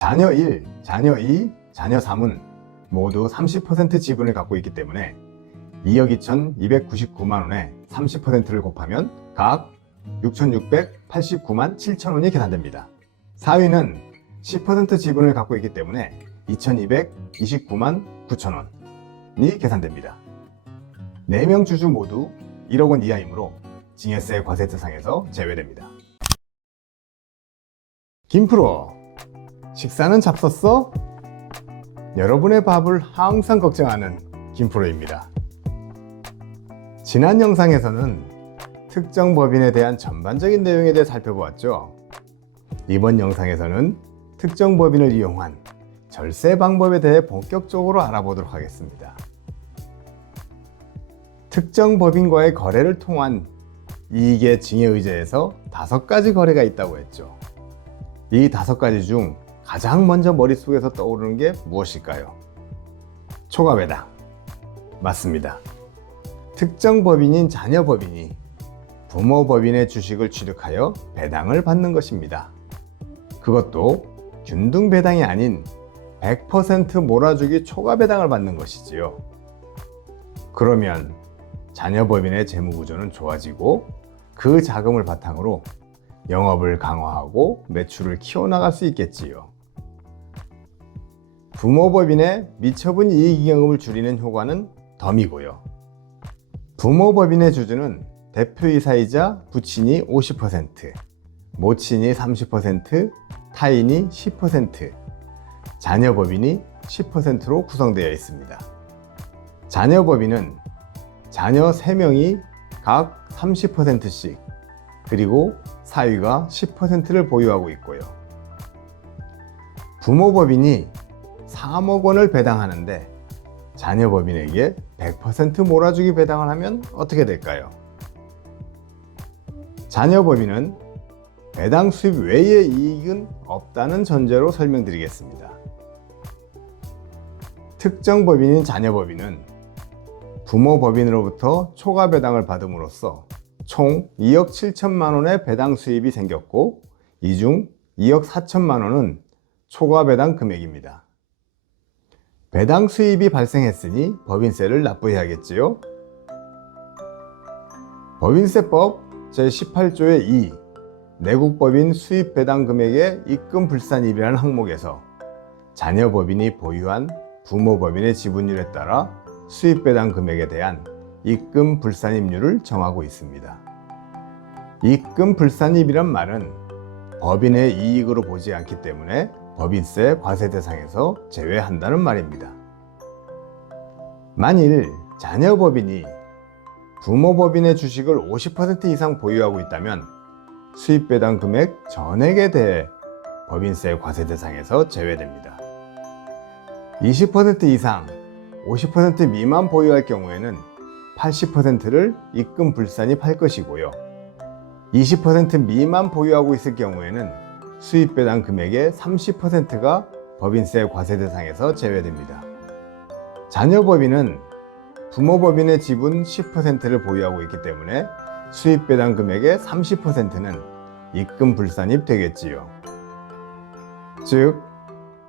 자녀 1, 자녀 2, 자녀 3은 모두 30% 지분을 갖고 있기 때문에 2억 2,299만 원에 30%를 곱하면 각 6,689만 7천 원이 계산됩니다. 4위는 10% 지분을 갖고 있기 때문에 2,229만 9천 원이 계산됩니다. 4명 주주 모두 1억 원 이하이므로 증여세 과세 대상에서 제외됩니다. 김프로, 식사는 잡섰어? 여러분의 밥을 항상 걱정하는 김프로입니다. 지난 영상에서는 특정 법인에 대한 전반적인 내용에 대해 살펴보았죠. 이번 영상에서는 특정 법인을 이용한 절세 방법에 대해 본격적으로 알아보도록 하겠습니다. 특정 법인과의 거래를 통한 이익의 증여의제에서 5가지 거래가 있다고 했죠. 이 5가지 중 가장 먼저 머릿속에서 떠오르는 게 무엇일까요? 초과배당. 맞습니다. 특정 법인인 자녀 법인이 부모 법인의 주식을 취득하여 배당을 받는 것입니다. 그것도 균등 배당이 아닌 100% 몰아주기 초과 배당을 받는 것이지요. 그러면 자녀 법인의 재무 구조는 좋아지고 그 자금을 바탕으로 영업을 강화하고 매출을 키워나갈 수 있겠지요. 부모 법인의 미처분 이익잉여금을 줄이는 효과는 덤이고요. 부모 법인의 주주는 대표이사이자 부친이 50%, 모친이 30%, 타인이 10%, 자녀 법인이 10%로 구성되어 있습니다. 자녀 법인은 자녀 3명이 각 30%씩, 그리고 사위가 10%를 보유하고 있고요. 부모 법인이 3억 원을 배당하는데 자녀 법인에게 100% 몰아주기 배당을 하면 어떻게 될까요? 자녀 법인은 배당 수입 외의 이익은 없다는 전제로 설명드리겠습니다. 특정 법인인 자녀 법인은 부모 법인으로부터 초과 배당을 받음으로써 총 2억 7천만 원의 배당 수입이 생겼고, 이 중 2억 4천만 원은 초과 배당 금액입니다. 배당 수입이 발생했으니 법인세를 납부해야겠지요? 법인세법 제18조의 2 내국법인 수입 배당 금액의 입금 불산입이라는 항목에서 자녀 법인이 보유한 부모 법인의 지분율에 따라 수입 배당 금액에 대한 입금 불산입률을 정하고 있습니다. 입금 불산입이란 말은 법인의 이익으로 보지 않기 때문에 법인세 과세 대상에서 제외한다는 말입니다. 만일 자녀 법인이 부모 법인의 주식을 50% 이상 보유하고 있다면 수입 배당 금액 전액에 대해 법인세 과세 대상에서 제외됩니다. 20% 이상, 50% 미만 보유할 경우에는 80%를 입금 불산입할 것이고요. 20% 미만 보유하고 있을 경우에는 수입 배당 금액의 30%가 법인세 과세 대상에서 제외됩니다. 자녀 법인은 부모 법인의 지분 10%를 보유하고 있기 때문에 수입 배당 금액의 30%는 입금 불산입 되겠지요. 즉,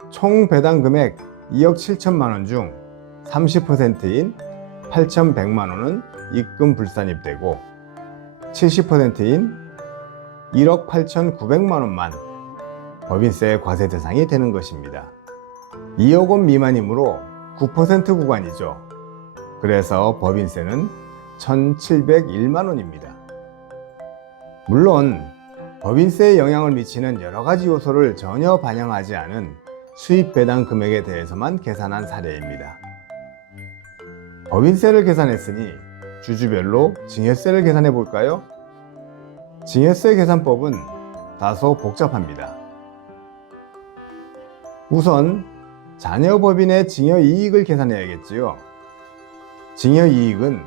총 배당 금액 2억 7천만 원 중 30%인 8,100만 원은 입금 불산입되고 70%인 1억 8,900만 원만 법인세 과세 대상이 되는 것입니다. 2억 원 미만이므로 9% 구간이죠. 그래서 법인세는 1,701만 원입니다. 물론 법인세에 영향을 미치는 여러 가지 요소를 전혀 반영하지 않은 수입 배당 금액에 대해서만 계산한 사례입니다. 법인세를 계산했으니 주주별로 증여세를 계산해 볼까요? 증여세 계산법은 다소 복잡합니다. 우선 자녀 법인의 증여이익을 계산해야겠지요. 증여이익은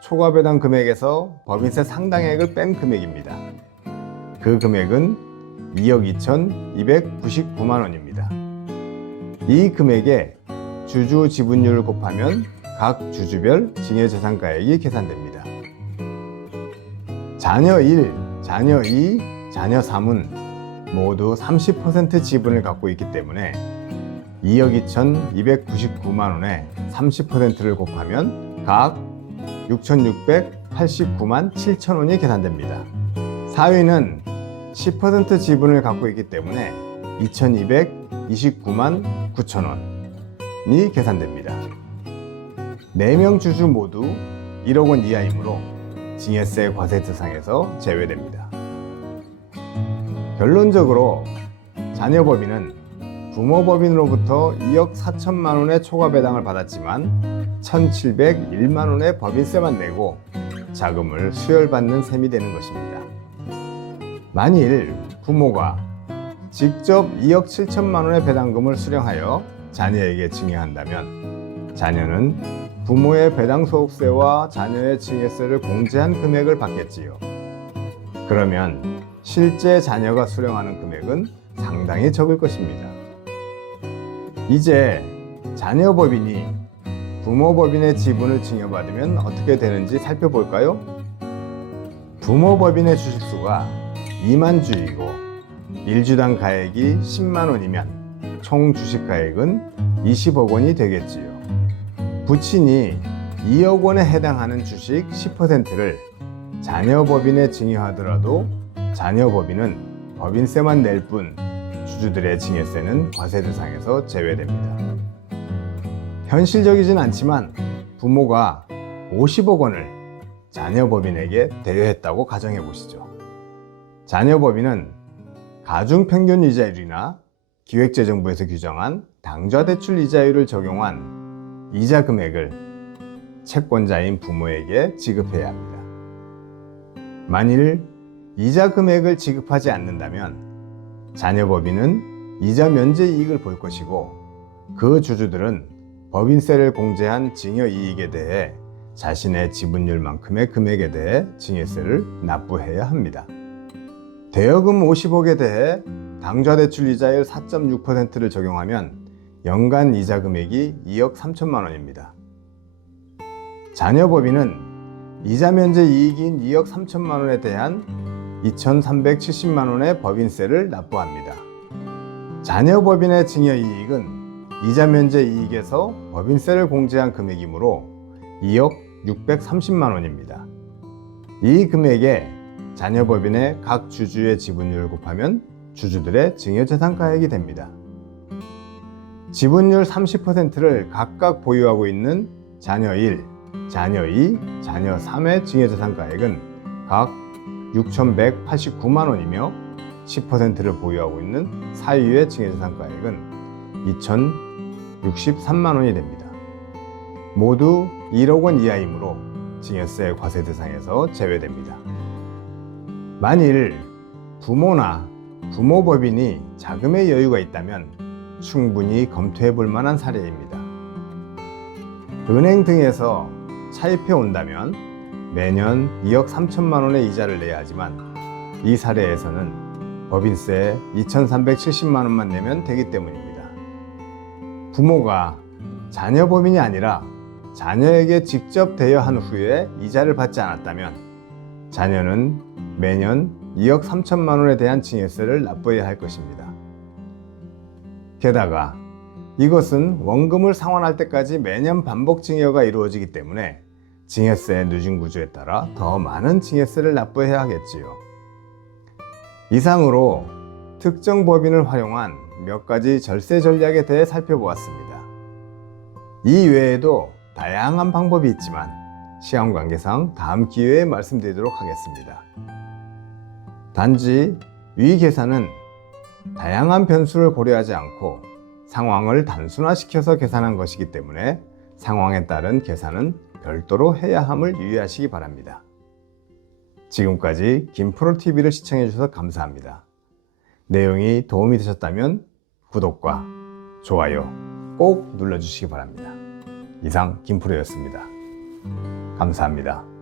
초과배당 금액에서 법인세 상당액을 뺀 금액입니다. 그 금액은 2억 2,299만 원입니다. 이 금액에 주주 지분율을 곱하면 각 주주별 증여재산가액이 계산됩니다. 자녀 1, 자녀 2, 자녀 3은 모두 30% 지분을 갖고 있기 때문에 2억 2,299만 원에 30%를 곱하면 각 6,689만 7천 원이 계산됩니다. 4위는 10% 지분을 갖고 있기 때문에 2,229만 9천 원이 계산됩니다. 4명 주주 모두 1억 원 이하이므로 증여세 과세 대상에서 제외됩니다. 결론적으로 자녀법인은 부모법인으로부터 2억 4천만 원의 초과 배당을 받았지만 1,701만 원의 법인세만 내고 자금을 수혈받는 셈이 되는 것입니다. 만일 부모가 직접 2억 7천만 원의 배당금을 수령하여 자녀에게 증여한다면 자녀는 부모의 배당소득세와 자녀의 증여세를 공제한 금액을 받겠지요. 그러면 실제 자녀가 수령하는 금액은 상당히 적을 것입니다. 이제 자녀법인이 부모법인의 지분을 증여받으면 어떻게 되는지 살펴볼까요? 부모법인의 주식수가 2만 주이고 1주당 가액이 10만 원이면 총 주식가액은 20억 원이 되겠지요. 부친이 2억 원에 해당하는 주식 10%를 자녀법인에 증여하더라도 자녀법인은 법인세만 낼 뿐 주주들의 증여세는 과세 대상에서 제외됩니다. 현실적이진 않지만 부모가 50억 원을 자녀법인에게 대여했다고 가정해 보시죠. 자녀법인은 가중평균 이자율이나 기획재정부에서 규정한 당좌대출 이자율을 적용한 이자 금액을 채권자인 부모에게 지급해야 합니다. 만일 이자 금액을 지급하지 않는다면 자녀법인은 이자 면제 이익을 볼 것이고 그 주주들은 법인세를 공제한 증여이익에 대해 자신의 지분율만큼의 금액에 대해 증여세를 납부해야 합니다. 대여금 50억에 대해 당좌대출 이자율 4.6%를 적용하면 연간 이자 금액이 2억 3천만 원입니다. 자녀법인은 이자 면제 이익인 2억 3천만 원에 대한 2,370만 원의 법인세를 납부합니다. 자녀법인의 증여이익은 이자 면제 이익에서 법인세를 공제한 금액이므로 2억 630만 원입니다. 이 금액에 자녀법인의 각 주주의 지분율을 곱하면 주주들의 증여재산가액이 됩니다. 지분율 30%를 각각 보유하고 있는 자녀 1, 자녀 2, 자녀 3의 증여재산가액은 각 6,189만 원이며 10%를 보유하고 있는 사위의 증여재산가액은 2,063만 원이 됩니다. 모두 1억 원 이하이므로 증여세 과세 대상에서 제외됩니다. 만일 부모나 부모법인이 자금의 여유가 있다면 충분히 검토해 볼 만한 사례입니다. 은행 등에서 차입해 온다면 매년 2억 3천만 원의 이자를 내야 하지만 이 사례에서는 법인세 2,370만 원만 내면 되기 때문입니다. 부모가 자녀법인이 아니라 자녀에게 직접 대여한 후에 이자를 받지 않았다면 자녀는 매년 2억 3천만 원에 대한 증여세를 납부해야 할 것입니다. 게다가 이것은 원금을 상환할 때까지 매년 반복 증여가 이루어지기 때문에 증여세의 누진 구조에 따라 더 많은 증여세를 납부해야 하겠지요. 이상으로 특정 법인을 활용한 몇 가지 절세 전략에 대해 살펴보았습니다. 이 외에도 다양한 방법이 있지만 시간 관계상 다음 기회에 말씀드리도록 하겠습니다. 단지 위 계산은 다양한 변수를 고려하지 않고 상황을 단순화시켜서 계산한 것이기 때문에 상황에 따른 계산은 별도로 해야 함을 유의하시기 바랍니다. 지금까지 김프로TV를 시청해 주셔서 감사합니다. 내용이 도움이 되셨다면 구독과 좋아요 꼭 눌러주시기 바랍니다. 이상 김프로였습니다. 감사합니다.